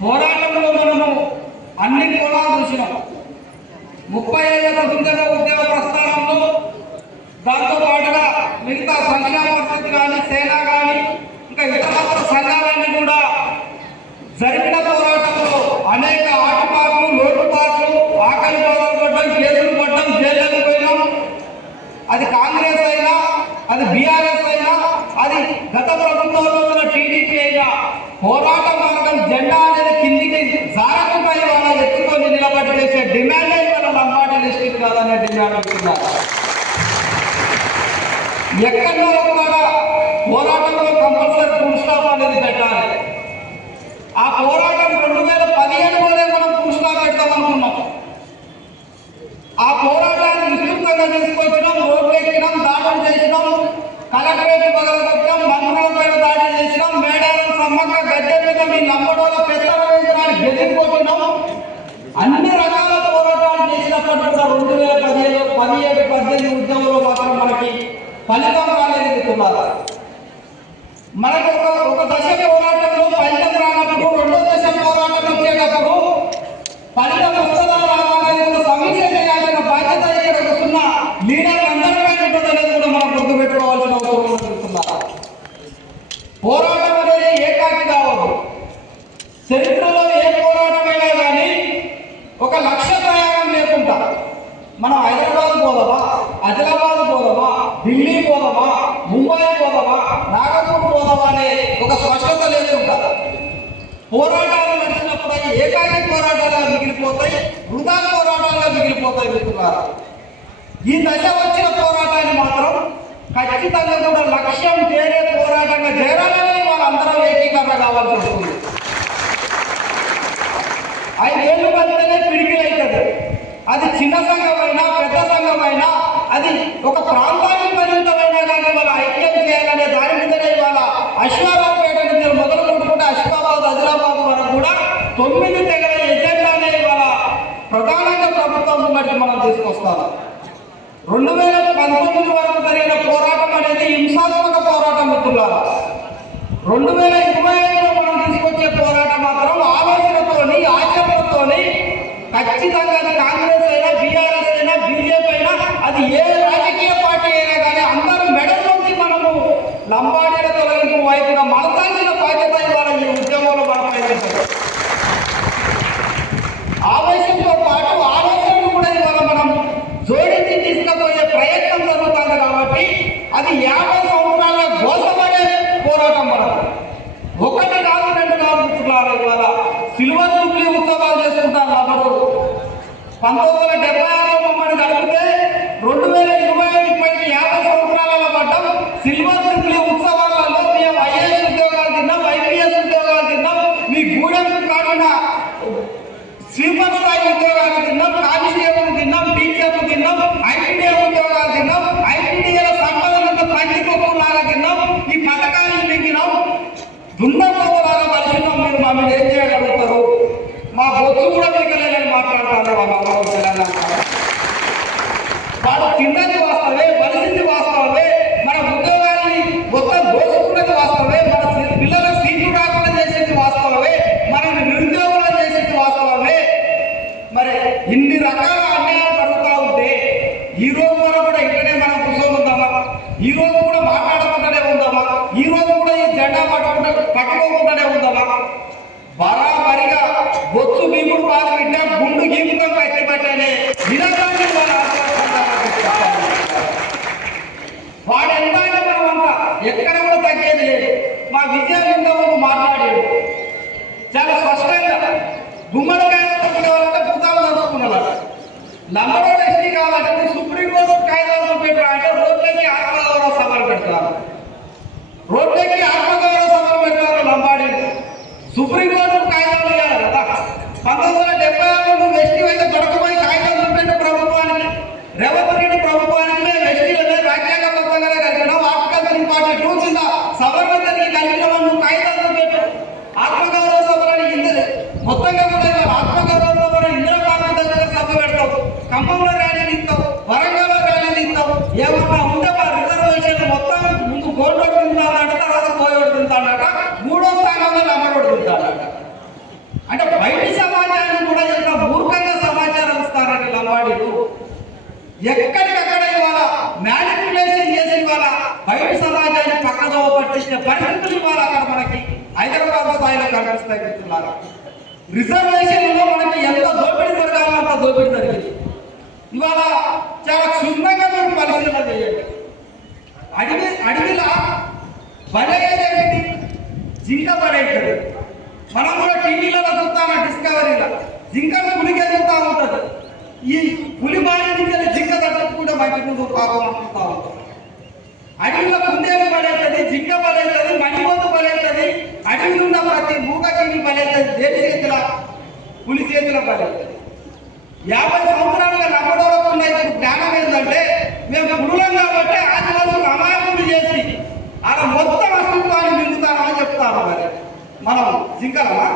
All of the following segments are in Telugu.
పోరాటంలో మనము అన్ని కోణాలు చూసినాం. ముప్పై ఏళ్ళ సుందర ఉద్యోగ ప్రస్థానంలో దాంతో పాటుగా మిగతా సంక్షేమ పరిస్థితి కానీ సేన కానీ ఇంకా ఇతర సంఘాలన్నీ కూడా జరిపిన పోరాటంలో అనేక ఆటపాట్లు లోటుపాట్లు ఆకలి బాధలు పడ్డం కేసులు పడ్డం జైళ్ళకు పోయినాం. అది కాంగ్రెస్ అయినా అది బీఆర్ఎస్ అయినా అది గత ప్రభుత్వంలో ఉన్న టీడీపీ అయినా పోరాట మార్గం జెండా అనేది కిందికి జారకుండా ఇవాళ ఎత్తుకొని నిలబడి చేసే డిమాండ్ ఇవాళ లంబాటి లిస్ట్ కాదనే డిమాండ్ అంటున్నారు ఎక్కడో కూడా పోరాటంలో కంపల్సరీ ఫుల్ అనేది పెట్టాలి. ఆ పోరాటం రెండు వేల పదిహేడులోనే మనం ఫుల్ స్టాప్ పెడతాం అనుకున్నాం. ఆ పోరాటాన్ని విస్తృతంగా తీసుకొచ్చినాం రోడ్లు ఎక్కినాం దాడులు చేసినాం కలెక్టరేట్ పగలగొట్టాం మంత్రుల పైన దాడి చేసినాం మేడారం సమ్మక్క గడ్డ మీద మీ నమ్మడోల పెద్దరాన్ని గెలిపోతున్నాం అన్ని రకాల పోరాటాలు చేసినప్పటికీ రెండు వేల పదిహేడు పదిహేడు పద్దెనిమిది ఉద్యమంలో మాత్రం ఫలితం రాలేదు కుమార్ మనకు ఒక ఒక దశ పోరాటంలో ఫలితం రానప్పుడు రెండో దశ పోరాటం వచ్చేటప్పుడు ఫలితం వస్తుందా రావాలనే సమీక్ష చేయాలన్న బాధ్యత ఇక్కడ వస్తున్న లీడర్ అందరిపై ఉంటుందనేది కూడా మనం గుర్తుపెట్టుకోవాల్సిన అవసరం ఉంది పోరాటం అనేది ఏకాకి కావద్దు. చరిత్రలో ఏ పోరాటమైనా కానీ ఒక లక్ష్య ప్రయాణం లేకుండా మనం హైదరాబాద్ పోదామా? ఆదిలాబాద్ పోదామా ఢిల్లీ పోదామా ముంబై పోదామా నాగపూర్ పోదామా అనే ఒక స్పష్టత లేకుండా పోరాటాలు నడిచినప్పుడు అవి ఏకాకి పోరాటాలుగా మిగిలిపోతాయి వృధా పోరాటాలుగా మిగిలిపోతాయి మిత్రులారా. ఈ దశ వచ్చిన పోరాటాన్ని మాత్రం ఖచ్చితంగా కూడా లక్ష్యం చేరే పోరాటంగా చేరాలనే వాళ్ళందరం ఏకీకరణ కావాల్సి వస్తుంది. ఐదేళ్ళు పడితేనే పిడికిలు అవుతుంది. అది చిన్న సంఘమైనా పెద్ద సంఘమైనా అది ఒక ప్రాంతానికి పరిమితమైనా కానీ వాళ్ళ ఐక్యం చేయాలనే దాని మీదనే ఇవాళ అశ్వారావుపేట నుంచి మొదలు కొట్టుకుంటే అశ్వాబాద్ ఆదిలాబాద్ వరకు కూడా తొమ్మిది తెగల ఎజెండానే ఇవాళ ప్రధానంగా ప్రభుత్వం బట్టి మనం తీసుకొస్తాం రెండు వేల పంతొమ్మిది వరకు జరిగిన పోరాటం అనేది హింసాత్మక పోరాటం మిత్రులారా. రెండు వేల ఇరవై ఐదులో మనం తీసుకొచ్చే పోరాటం మాత్రం ఆలోచనతోని ఆచరణతోని ఖచ్చితంగా అది కాంగ్రెస్ అయినా బీఆర్ఎస్ అయినా బీజేపీ అయినా అది ఏ రాజకీయ పార్టీ అయినా కానీ అందరూ మెడల్ నుంచి మనము లంబాడీల తొలగింపు వైపుగా మలతాల్సిన బాధ్యత ఇవాళ ఈ ఉద్యమంలో మనపై ఉంటుంది. ఆవేశంతో పాటు ఆలోచనను కూడా ఇవాళ మనం జోడించి తీసుకుపోయే ప్రయత్నం జరుగుతుంది కాబట్టి అది యాభై సంవత్సరాల గోసపడే పోరాటం మనం ఒకటి కాదు రెండు కాదు మిత్రులారా ఇవాళ సిల్వర్ జూబ్లీ ఉత్సవాలు చేసుకుంటారు అప్పుడు పంతొమ్మిది వందల డెబ్బై ఆరులో మమ్మల్ని కలిపితే రెండు వేల ఇరవై ఐదు పైన యాభై సంవత్సరాల పడ్డం సిల్వర్ జూబ్లీ ఉత్సవాలలో మేము ఐఏఎస్ ఉద్యోగాలు తిన్నాం ఐపీఎస్ ఉద్యోగాలు తిన్నాం మీ గూడెం కాకుండా స్వీపర్ స్థాయి ఉద్యోగాలు తిన్నాం కానిస్టేబుల్ తిన్నాం టీచర్లు తిన్నాం ఐటీడీఏ ఉద్యోగాలు తిన్నాం ఐటీడీఏల సంపదనంతా పంచిపోకం లాగా తిన్నాం ఈ పథకాలను మింగినాం దున్నపోలాగా పరిశుభ్రం మీరు మా మీద ఏం చేయగలుగుతారు మా బొత్తు కూడా మిగలేదని మాట్లాడతారు వాళ్ళ తిన్నది వాస్తవే బలిసింది వాస్తవమే మన ఉద్యోగాన్ని మొత్తం దోచుకున్నది వాస్తవమే మన సి- పిల్లల సీట్లు రాకుండా చేసేది వాస్తవమే మనల్ని నిరుద్యోగులు చేసేది వాస్తవమే మరి ఇన్ని రకాల అన్యాయాలు జరుగుతూ ఉంటే ఈ రోజు వరకు కూడా ఇక్కడే మనం కూర్చొని ఉందామా ఈ రోజు కూడా మాట్లాడకుండానే ఉందామా ఈ రోజు కూడా ఈ జెండా పట్టుకుంటా పట్టుకోకుండానే ఉందామా బరాబరిగా బొచ్చు భీముడు బాధ పెట్టా గుండు గీముగా పెట్టి పెట్టానే నిరంతరం వాళ్ళ వాడు ఎంతైనా మనమంతా ఎక్కడ కూడా తగ్గేది లేదు మా విజయనంద మాట్లాడాడు చాలా స్పష్టంగా గుమ్మడికాయ వాళ్ళంటే పుతాలు చదువుకున్నారు నమ్మడం ఎస్టీ కావాలంటే మీరు సుప్రీంకోర్టు కాయిదాలు పెట్టారు చేసిన పరిస్థితులు ఇవ్వాలి మనకి హైదరాబాద్ స్థాయిలో కనిపిస్తాయి రిజర్వేషన్లో మనకి ఎంత దోపిడీ జరగాలో అంత దోపిడీ జరిగింది. ఇవాళ చాలా క్షుణ్ణంగా మీరు పరిశీలన చేయండి. అడవి అడవిలా బలేదండి జింక పడేటది. మనం కూడా టీవీలలో చూస్తాం డిస్కవరీలో? జింకను పులికి ఎదుగుతా ఉంటుంది. ఈ పులి బాగా జింక తట్టుకుంటే బయటకు పాపం అనుకుంటా చెప్పాలి యాభై సంవత్సరాలుగా నమ్మడంలో ఉన్న జ్ఞానం ఏంటంటే మేము పురులం కాబట్టి ఆదివాసులు అమాయకులు చేసి అలా మొత్తం అస్తిత్వాన్ని మింగుతామని చెప్తాను మరి. మనం జింకలమా?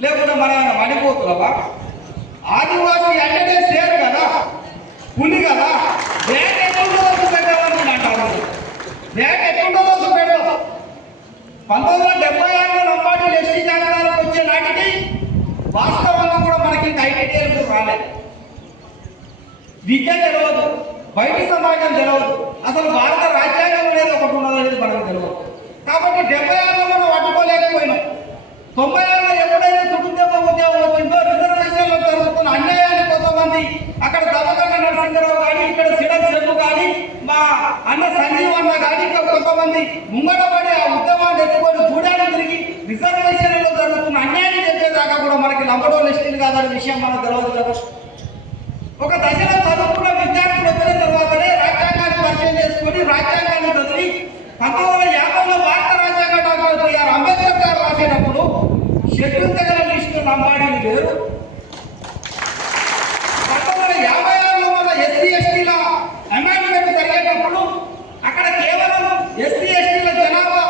లేకుంటే మన మణిపోతులమా ఆదివాసి అంటేనే షేర్ కదా పులి కదా బ్యాగ్ ఎక్కడుందో పెట్టాలని అంటారు. బ్యాగ్ ఎక్కడుందో పెట్టాం పంతొమ్మిది వందల డెబ్బై ఆరులో లంబాడీలు ఎస్టీ జాగ్రత్తలకు వచ్చే నాటికి వాస్తవంగా కూడా మనకి ఇంకా ఐటీడీఎల్ రాలేదు విద్య తెలియదు బయట సమాజం తెలియదు అసలు భారత రాజ్యాంగం అనేది ఒకటి ఉన్నది అనేది మనకు తెలియదు కాబట్టి డెబ్బై ఆరులో మనం పట్టుకోలేకపోయినాం. తొంభై ఆరులో ఎప్పుడైతే కుటుంబ ఉద్యోగం వచ్చిందో రిజర్వేషన్లో జరుగుతున్న అన్యాయాన్ని కొంతమంది అక్కడ దమకండ నరసింహరావు కానీ ఇక్కడ సిడ చెల్లు కానీ మా అన్న సంజీవ్ అన్న కానీ ఇంకా కొంతమంది ముంగడపడి ఆ ఉద్యమాన్ని ఎత్తుకొని గూడాన్ని తిరిగి రిజర్వేషన్లో జరుగుతున్న అన్యాయాన్ని దాకా కూడా మనకి లంబడో లిస్టులు కాదనే విషయం మనకు తెలియదు కదా ఒక దశలో చదువుకున్న విద్యార్థులు వచ్చిన తర్వాతనే రాజ్యాంగాన్ని పరిచయం చేసుకుని రాజ్యాంగాన్ని చదివి పంతొమ్మిది వందల యాభైలో భారత రాజ్యాంగ డాక్టర్ బిఆర్ అంబేద్కర్ గారు రాసేటప్పుడు షెడ్యూల్ తెగల లిస్టు లంబాడీలు లేరు పంతొమ్మిది వందల యాభై ఆరులో మన ఎస్సీ ఎస్టీల అమెండ్మెంట్ జరిగేటప్పుడు అక్కడ కేవలం ఎస్సీ ఎస్టీల జనాభా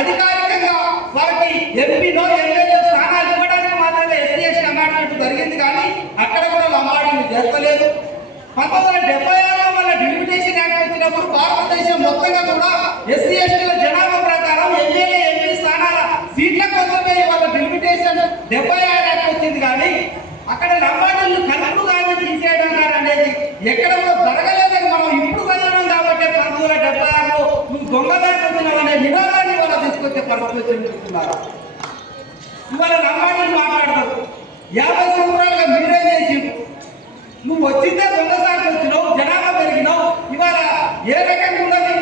అధికారికంగా వారికి ఎంపీనో ఎమ్మెల్యే స్థానాలు ఇవ్వడానికి మాత్రమే ఎస్సీ ఎస్టీ అమెండ్మెంట్ జరిగింది కానీ అక్కడ కూడా లంబాడీలు చేస్తలేదు పంతొమ్మిది వందల డెబ్బై ఆరులో మన డిలిమిటేషన్ యాక్ట్ వచ్చినప్పుడు భారతదేశం మొత్తంగా కూడా ఎస్సీ ఎస్టీల జనాభా ప్రకారం ఎమ్మెల్యే ఎంపీ స్థానాల సీట్ల కోసమే వాళ్ళ డిలిమిటేషన్ డెబ్బై ఆరు వచ్చింది కానీ అక్కడ లంబాడీలు కలుపులు కానీ తీసేయడం అనేది ఎక్కడ జరగలేదని మనం ఇప్పుడు చదివినాం కాబట్టి పంతొమ్మిది వందల డెబ్బై ఆరులో నువ్వు దొంగదారి అనే నినాదాన్ని వాళ్ళ తీసుకొచ్చే పరిస్థితి చెప్తున్నారు? ఇవాళ లంబాడీలు మాట్లాడతారు. యాభై సంవత్సరాలుగా మీరే చేసి నువ్వు వచ్చిందే దొంగసారి వచ్చినావు జనాభా పెరిగినావు. ఇవాళ ఏ రకంగా ఉన్నది?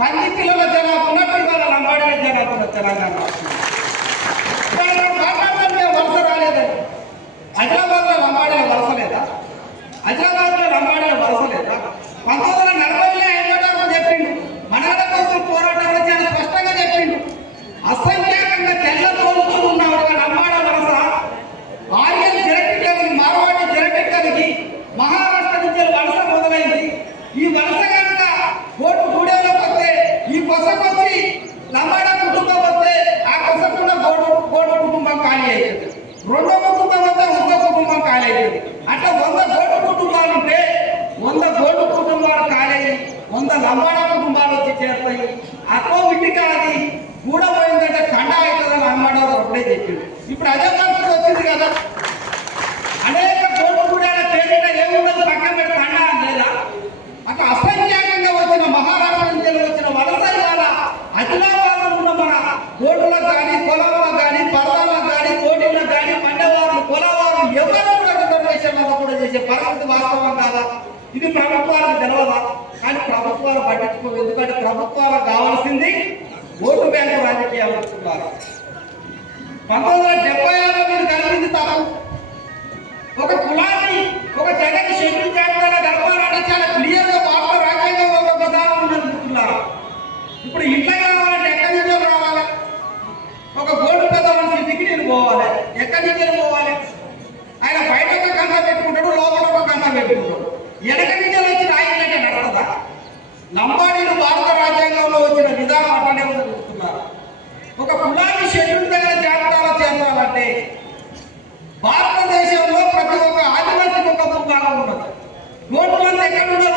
పది కిలోల జనాభా ఉన్నట్టు ఇవాళ లంబాడీల జనాభా ఉన్నది తెలంగాణ రాష్ట్రంలో. ఇవాళ మనం మాట్లాడతాం మేము వలస రాలేదని హైదరాబాద్లో లంబాడీల వలస లేదా హైదరాబాద్లో లంబాడీల వలస లేదా పంతొమ్మిది వందల నలభైలో ఎంగడారు చెప్పిండు మనగడ కోసం పోరాటం గురించి ఆయన స్పష్టంగా చెప్పిండు అసంఖ్యాకంగా తెల్ల తోలుతూ ఉన్నాడు లంబాడ వలస ఆర్యన్ జెనెటిక్ కలిగి మార్వాడి జెనెటిక్ కలిగి మహారాష్ట్ర నుంచి వలస మొదలైంది ఈ వలస కనుక కోర్టు గూడెంలోకి వస్తే ఈ కొసకొచ్చి లంబాడ కుటుంబం వస్తే ఆ కొసకున్న గోడు గోడు కుటుంబం ఖాళీ అయ్యింది రెండో కుటుంబం వస్తే ఇంకో కుటుంబం ఖాళీ అయ్యింది అట్లా వంద గోడు కుటుంబాలు ఉంటే వంద గోడు కుటుంబాలు ఖాళీ అయ్యి వంద లంబాడ కుటుంబాలు వచ్చి చేస్తాయి. అక్కో ఇంటికి అది గూడ పోయిందంటే కండ అవుతుందని లంబాడ ఒకటే చెప్పింది ఇప్పుడు అదే పరిస్థితి వచ్చింది కదా. అనేక కోట్లు కూడా తేలిన ఏముండదు పక్కన పెట్టి కండ లేదా అక్కడ అసంఖ్యాకంగా వచ్చిన మహారాష్ట్ర నుంచి వచ్చిన వలస ఇవాళ ఆదిలాబాద్ ఉన్న మన కోటులకు కానీ కులములకు కానీ పర్వాలకు కానీ కోటిలకు కానీ పండవారు కులవారు ఎవరు కూడా రిజర్వేషన్ కూడా చేసే పరిస్థితి వాస్తవం కాదా? ఇది ప్రభుత్వాలకు తెలవదా? ప్రభుత్వాలు పట్టించుకో ఎందుకంటే ప్రభుత్వాలకు కావాల్సింది ఓటు బ్యాంకు రాజకీయాలు వస్తున్నారు పంతొమ్మిది వందల డెబ్బై ఆరులో మీరు కలిగింది తప్పు ఒక కులాన్ని ఒక జగన్ షెడ్యూల్ చేయాలని గడపాలంటే చాలా క్లియర్గా భారత రాజ్యాంగంలో ఒక విధానం ఉన్నది ఇప్పుడు ఇంట్లో కావాలంటే ఎక్కడి నుంచో రావాలి? ఒక గోల్డ్ పెద్ద మనిషి దిగి నేను పోవాలి. ఎక్కడి నుంచి పోవాలి? ఆయన బయట ఒక కన్నా పెట్టుకుంటాడు లోపల ఒక కన్నా పెట్టుకుంటాడు. వెనక నుంచి లంబాడీలు భారత రాజ్యాంగంలో వచ్చిన విధానం అట్లనే చూస్తున్నారు ఒక కులాన్ని షెడ్యూల్ తగిన జాబితాలో చేర్చాలంటే భారతదేశంలో ప్రతి ఒక్క ఆదివాసీ ఒక భూభాగం ఉన్నది గోటులంతా ఎక్కడ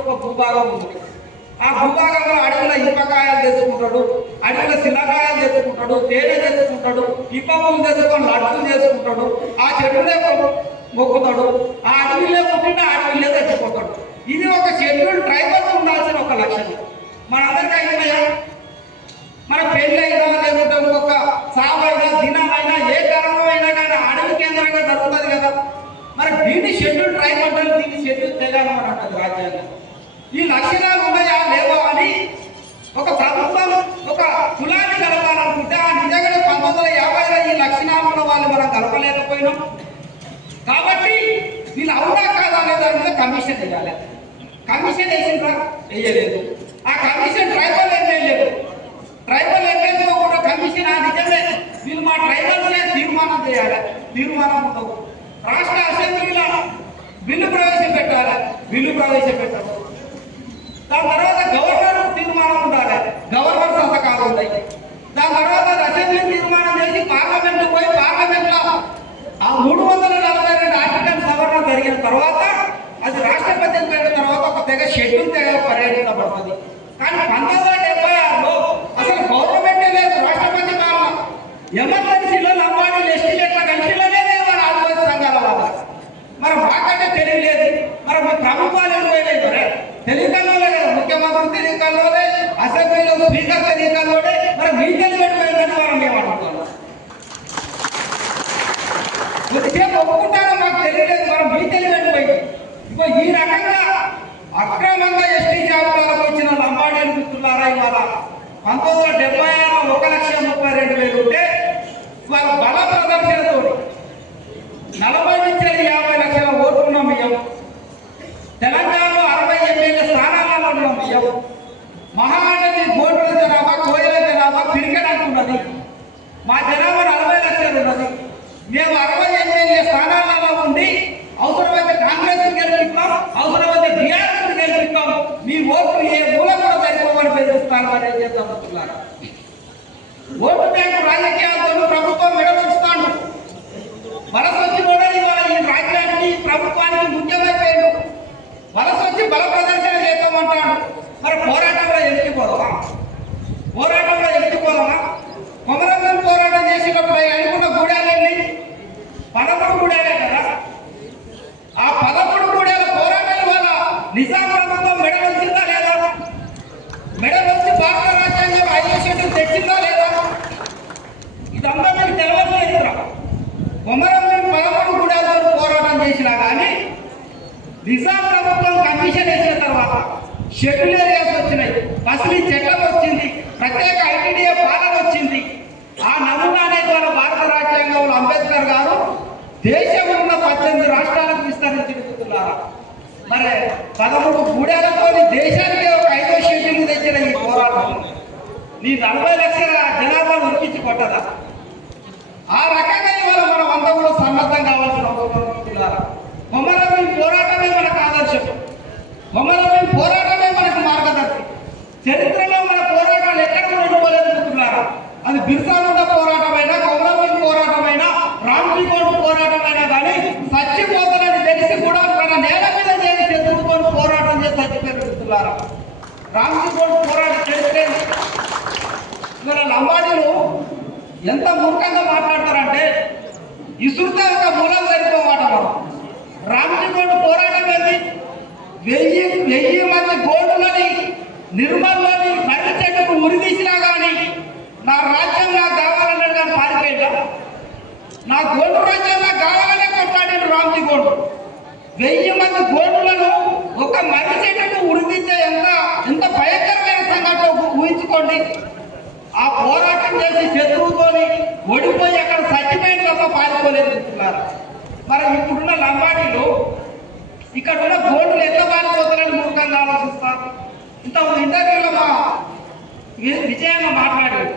ఒక భూభాగం ఉంది. ఆ భూభాగంలో అడవిలో ఇప్పకాయలు తెచ్చుకుంటాడు అడవిలో శిలకాయలు తెచ్చుకుంటాడు తేనె తెచ్చుకుంటాడు ఇప్పమం తెచ్చుకొని లడ్డు చేసుకుంటాడు ఆ చెట్టులే మొక్కుతాడు ఆ అడవిలో పుట్టిన అడవిలో తెచ్చిపోతాడు ఇది ఒక షెడ్యూల్ ట్రైబల్ ఉండాల్సిన ఒక లక్షణం. మనందరికీ అయినాయా మన పెళ్ళి అయినా లేకుంటే ఇంకొక సావైనా దినమైనా ఏ కాలంలో అయినా కానీ అడవి కేంద్రంగా జరుగుతుంది కదా. మరి దీన్ని షెడ్యూల్ ట్రైబల్ దీన్ని షెడ్యూల్ తెలంగాణ అంటది రాజ్యాంగం. ఈ లక్షణాలు ఉన్నాయా లేవా అని ఒక ప్రభుత్వం ఒక కులాన్ని కలపాలనుకుంటే ఆ నిజంగా పంతొమ్మిది వందల యాభైలో ఈ లక్షణాలు ఉన్న వాళ్ళు మనం కలపలేకపోయినాం. కాబట్టి వీళ్ళు అవునా కాదా అనే దాని మీద కమిషన్ వేయాలి. కమిషన్ వేసిన వేయలేదు. ఆ కమిషన్ ట్రైబల్ ఎమ్మెల్యేలు ట్రైబల్ ఎమ్మెల్యేతో కూడా కమిషన్ ఆ నిజమే. వీళ్ళు మా ట్రైబల్సే తీర్మానం చేయాలి. తీర్మానం ఉండవు రాష్ట్ర అసెంబ్లీలో బిల్లు ప్రవేశపెట్టాలి. బిల్లు ప్రవేశపెట్టాలి దాని తర్వాత గవర్నర్ తీర్మానం ఉండాలి. గవర్నర్ సంతకాలు ఉంటాయి. దాని తర్వాత అసెంబ్లీ తీర్మానం చేసి పార్లమెంట్ పోయి పార్లమెంట్లో ఆ మూడు వందల నలభై రెండు ఆర్టికల్ సవరణ జరిగిన తర్వాత అది రాష్ట్రపతి పోయిన తర్వాత ఒక తెగ షెడ్యూల్ తెగ పరిగణించబడుతుంది కానీ పంతొమ్మిది వందల డెబ్బై ఆరులో అసలు గవర్నమెంటే లేదు రాష్ట్రపతి పాలన ఎమర్జెన్సీలో లంబాడీలు ఎస్టీలు ఎట్లా కలిసిలోనే మన ఆదివాసీ సంఘాల వాళ్ళ మరి మాకంటే తెలియలేదు మరి మీ ప్రభుత్వాలు ఏం పోయినాయి మరి తెలియకల్లోనే కదా ముఖ్యమంత్రి తెలియకల్లోనే అసెంబ్లీలో స్పీకర్ తెలియకల్లోనే మరి మీ తెలియకపోయిందని మనం మేము అనుకుంటున్నాం కొద్దిసేపు ఒప్పుకుంటారో మాకు తెలియలేదు మనం మీ తెలియకపోయింది ఇగో ఈ రకంగా అక్రమంగా ఎస్టీ జాబితాలకు వచ్చిన లంబాడీలు ఇవాళ? పంతొమ్మిది వందల డెబ్బై ఆరు ఒక లక్ష ముప్పై రెండు వేలు ఉంటే ఇవాళ బల ప్రదర్శనతో నలభై నుంచి యాభై లక్షల ఓట్లున్న బియ్యం తెలంగాణలో అరవై ఎమ్మెల్యే స్థానాలలో ఉన్న బియ్యం మహానది గోడ్ల జనాభా కోయల జనాభా పిరికెడంటున్నది. మా జనాభా నలభై లక్షలు ఉన్నది. మేము అరవై ఎమ్మెల్యే స్థానాలలో ఉండి అవసరమైతే కాంగ్రెస్ గెలిపిస్తాం అవసరమైతే బీఆర్ఎస్ గెలిపిస్తాం. సరిపోమని ఏం చేద్దాం అనుకున్నారు ఓటు బ్యాంకు రాజకీయాలతో ప్రభుత్వం మెడవరుస్తాడు వలస కూడా ఇవాళ ఈ రాజ్యానికి ఈ ప్రభుత్వానికి ముఖ్యమైపోయాడు. వలస వచ్చి బల ప్రదర్శన చేద్దామంటాడు. మరి పోరాటంలో ఎత్తిపోదామా పోరాటంలో ఎత్తిపోదామా కొమరంగం పోరాటం చేసేటప్పుడు అనుకున్న గూడాలండి పదకొండు గూడాలే కదా? ఆ పదకొండు గూడాల పోరాటం వల్ల నిజాం ప్రభుత్వం మెడ వచ్చిందా లేదా మెడ వచ్చి భారత రాజ్యాంగం తెచ్చిందా లేదా ఇదంతా మీకు తెలవదు చరిత్ర కొమరం గుడాలతో పోరాటం చేసినా కానీ దిశా ప్రభుత్వం కమిషన్ వేసిన తర్వాత షెడ్యూల్ ఏరియాస్ వచ్చినాయి. అసలు చట్టం వచ్చింది ప్రత్యేక ఐటీడీఏ పాలన వచ్చింది. ఆ నమూనా అనేది మన భారత రాజ్యాంగంలో అంబేద్కర్ గారు దేశం ఉన్న పద్దెనిమిది రాష్ట్రాలకు విస్తరించుతున్నారా మరి పదమూడు గూడాలతో దేశానికి ఒక ఐదో షెడ్యూల్ తెచ్చిన ఈ పోరాటం. నీ నలభై లక్షల జనాభా ఉరికించి పడ్డదా ఆ రకంగా ఇవాళ మనం అంతా కూడా సన్నద్ధం కావాల్సిన అవసరం పిల్లారా. కొమరవీన్ పోరాటమే మనకు ఆదర్శం. కొమరవీన్ పోరాటమే మనకు మార్గదర్శి. చరిత్రలో మన పోరాటాలు ఎక్కడ ఉండబోలేదు అనుకుంటున్నారా అది బిర్సానుండ పోరాటమైనా కొమరవీన్ పోరాటమైనా రామ్జీ గోడ్ పోరాటమైనా కానీ చచ్చిపోతానని తెలిసి కూడా మన నేల మీద చేసి పోరాటం చేసి చచ్చిపోయిన మిత్రులారా. రామ్జీ పోరాటం మరి లంబాడీలు ఎంత మూర్ఖంగా మాట్లాడతారంటే ఇసురుతో ఒక మూలం సరిపోమాట మనం. రామ్జీ పోరాటం ఏంది? వెయ్యి వెయ్యి మంది గోడులని నిర్మల్లోని మర్రి చెట్టుకు ఉరిదీసినా కానీ నా రాజ్యం నాకు కావాలన్నాడు కానీ పారిపోయిందా? నా గోడు రాజ్యం నాకు కావాలనే కొట్లాడాడు రామ్జీ గోల్డ్ వెయ్యి మంది గోడులను ఒక మర్రి చెట్టుకు ఉరిదీసే ఎంత ఎంత భయంకరమైన సంఘటన ఊహించుకోండి. ఆ పోరాటం చేసి శత్రువుతోని ఓడిపోయి అక్కడ చచ్చిపోయిన తప్ప పారిపోలేదు మిత్రులారా. మరి ఇప్పుడున్న లంబాడీలు ఇక్కడ ఉన్న గోల్డ్లు ఎంత పారిపోతారని మూర్ఖంగా ఆలోచిస్తారు ఇంత ఇంటర్వ్యూలో మా విజయంగా మాట్లాడాడు